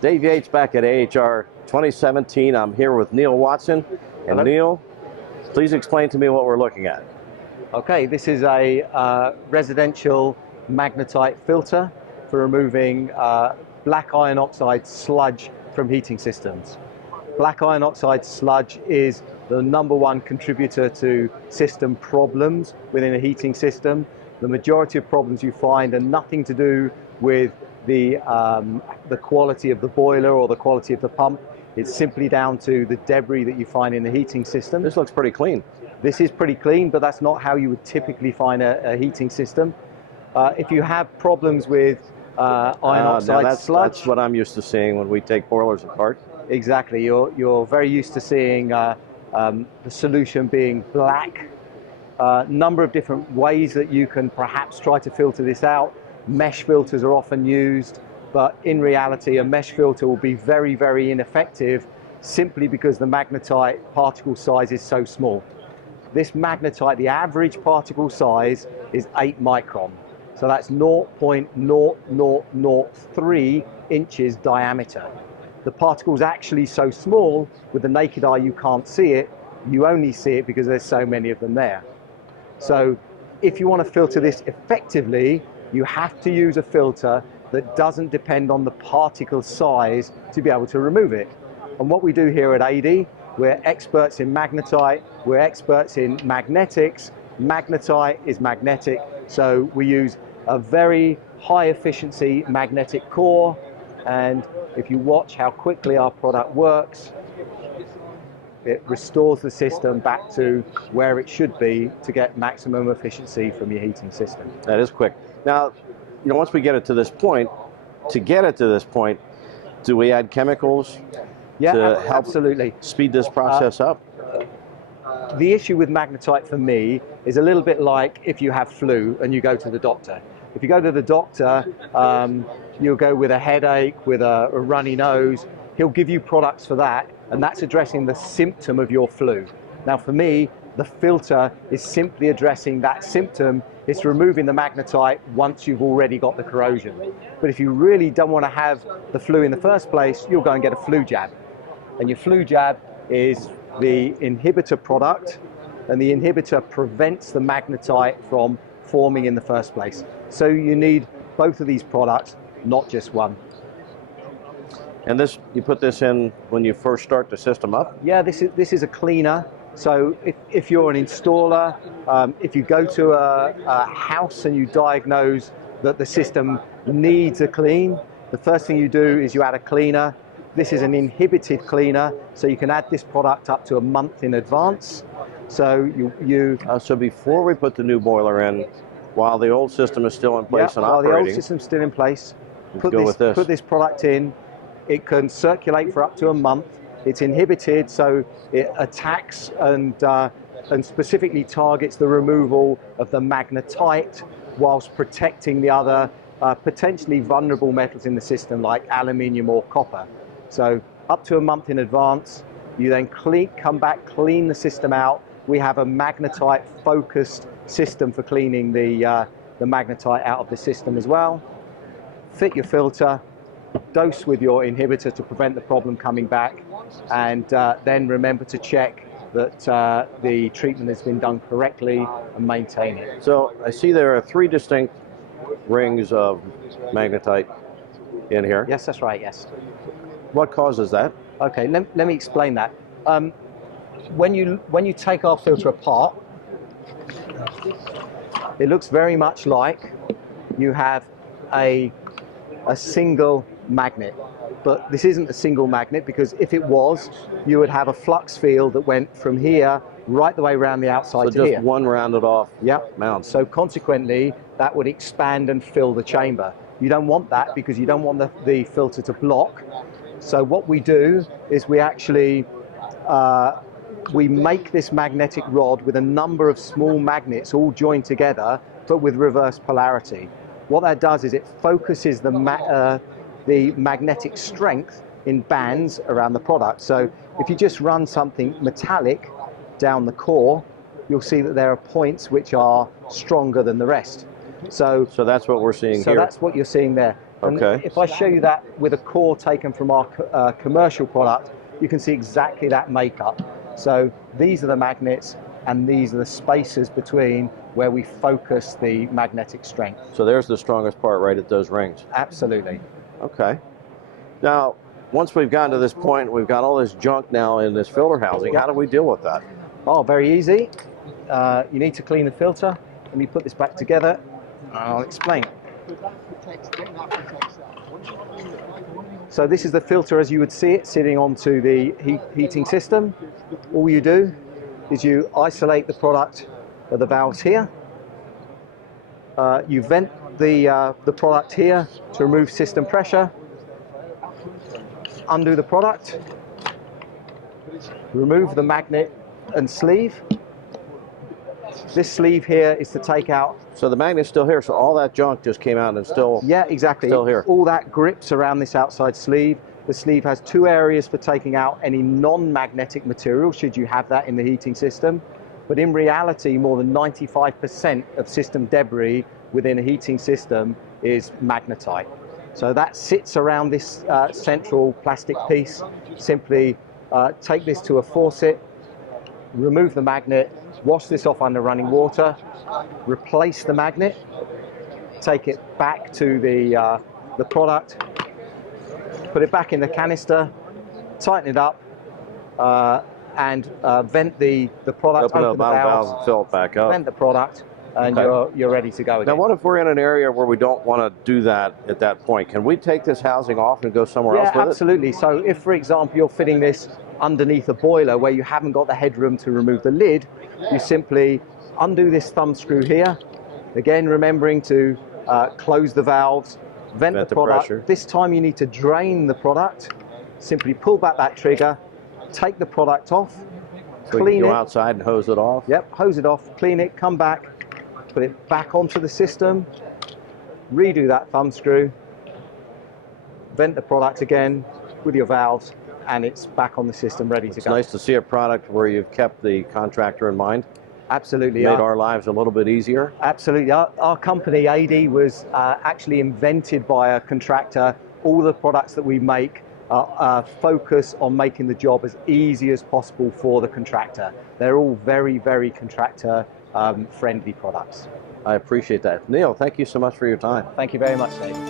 Dave Yates back at AHR 2017. I'm here with Neil Watson. And Hello. Neil, please explain to me what we're looking at. Okay, this is a residential magnetite filter for removing black iron oxide sludge from heating systems. Black iron oxide sludge is the #1 contributor to system problems within a heating system. The majority of problems you find are nothing to do with the quality of the boiler or the quality of the pump. It's simply down to the debris that you find in the heating system. This looks pretty clean. This is pretty clean, but that's not how you would typically find a heating system. If you have problems with iron oxide sludge, that's what I'm used to seeing when we take boilers apart. Exactly, you're very used to seeing the solution being black. Number of different ways that you can perhaps try to filter this out. Mesh filters are often used, but in reality a mesh filter will be very, very ineffective simply because the magnetite particle size is so small. This magnetite, the average particle size is 8 micron. So that's 0.0003 inches diameter. The particle's actually so small, with the naked eye you can't see it. You only see it because there's so many of them there. So if you want to filter this effectively, you have to use a filter that doesn't depend on the particle size to be able to remove it. And what we do here at Adey, we're experts in magnetite, we're experts in magnetics. Magnetite is magnetic, so we use a very high efficiency magnetic core, and if you watch how quickly our product works, it restores the system back to where it should be to get maximum efficiency from your heating system. That is quick. Now, once we get it to this point, do we add chemicals to help absolutely speed this process up? The issue with magnetite for me is a little bit like if you have flu and you go to the doctor. If you go to the doctor, you'll go with a headache, with a runny nose. He'll give you products for that, and that's addressing the symptom of your flu. Now for me, the filter is simply addressing that symptom. It's removing the magnetite once you've already got the corrosion. But if you really don't want to have the flu in the first place, you'll go and get a flu jab. And your flu jab is the inhibitor product, and the inhibitor prevents the magnetite from forming in the first place. So you need both of these products, not just one. And this, you put this in when you first start the system up? Yeah, this is a cleaner. So if you're an installer, if you go to a house and you diagnose that the system needs a clean, the first thing you do is you add a cleaner. This is an inhibited cleaner, so you can add this product up to a month in advance. So so before we put the new boiler in, while the old system is still in place and operating, while the old system's still in place, put this product in. It can circulate for up to a month. It's inhibited, so it attacks and specifically targets the removal of the magnetite whilst protecting the other potentially vulnerable metals in the system like aluminium or copper. So up to a month in advance, you then come back, clean the system out. We have a magnetite focused system for cleaning the magnetite out of the system as well. Fit your filter, dose with your inhibitor to prevent the problem coming back, and then remember to check that the treatment has been done correctly and maintain it. So I see there are 3 distinct rings of magnetite in here. Yes, that's right, yes. What causes that? Okay, let me explain that. When you take our filter apart, it looks very much like you have a single magnet. But this isn't a single magnet, because if it was, you would have a flux field that went from here right the way around the outside to here. So here. just one rounded off mount. So consequently, that would expand and fill the chamber. You don't want that because you don't want the filter to block. So what we do is we actually we make this magnetic rod with a number of small magnets all joined together, but with reverse polarity. What that does is it focuses the magnetic strength in bands around the product. So if you just run something metallic down the core, you'll see that there are points which are stronger than the rest. So that's what we're seeing here. So that's what you're seeing there. And okay. if I show you that with a core taken from our commercial product, you can see exactly that makeup. So these are the magnets, and these are the spacers between where we focus the magnetic strength. So there's the strongest part right at those rings. Absolutely. Okay. Now, once we've gotten to this point, we've got all this junk now in this filter housing. How do we deal with that? Oh, very easy. You need to clean the filter. Let me put this back together. I'll explain. So this is the filter as you would see it sitting onto the heating system. All you do is you isolate the product of the valves here. You vent the product here to remove system pressure. Undo the product. Remove the magnet and sleeve. This sleeve here is to take out. So the magnet's still here, so all that junk just came out and still. Yeah, exactly. Still here. All that grips around this outside sleeve. The sleeve has two areas for taking out any non-magnetic material, should you have that in the heating system. But in reality, more than 95% of system debris within a heating system is magnetite. So that sits around this central plastic piece. Simply take this to a faucet, remove the magnet, wash this off under running water, replace the magnet, take it back to the product, put it back in the canister, tighten it up, and vent the product, open the valves, and fill it back up. Vent the product, and you're ready to go again. Now, what if we're in an area where we don't want to do that at that point? Can we take this housing off and go somewhere else with it? Absolutely. So if, for example, you're fitting this underneath a boiler where you haven't got the headroom to remove the lid, you simply undo this thumb screw here. Again, remembering to close the valves, vent the product. Pressure. This time you need to drain the product. Simply pull back that trigger, take the product off, clean it. Go outside and hose it off? Yep, hose it off, clean it, come back, put it back onto the system, redo that thumb screw, vent the product again with your valves, and it's back on the system ready to go. It's nice to see a product where you've kept the contractor in mind. Absolutely. Made our lives a little bit easier. Absolutely. Our company, Adey, was actually invented by a contractor. All the products that we make focus on making the job as easy as possible for the contractor. They're all very, very contractor friendly products. I appreciate that. Neil, thank you so much for your time. Thank you very much, Dave.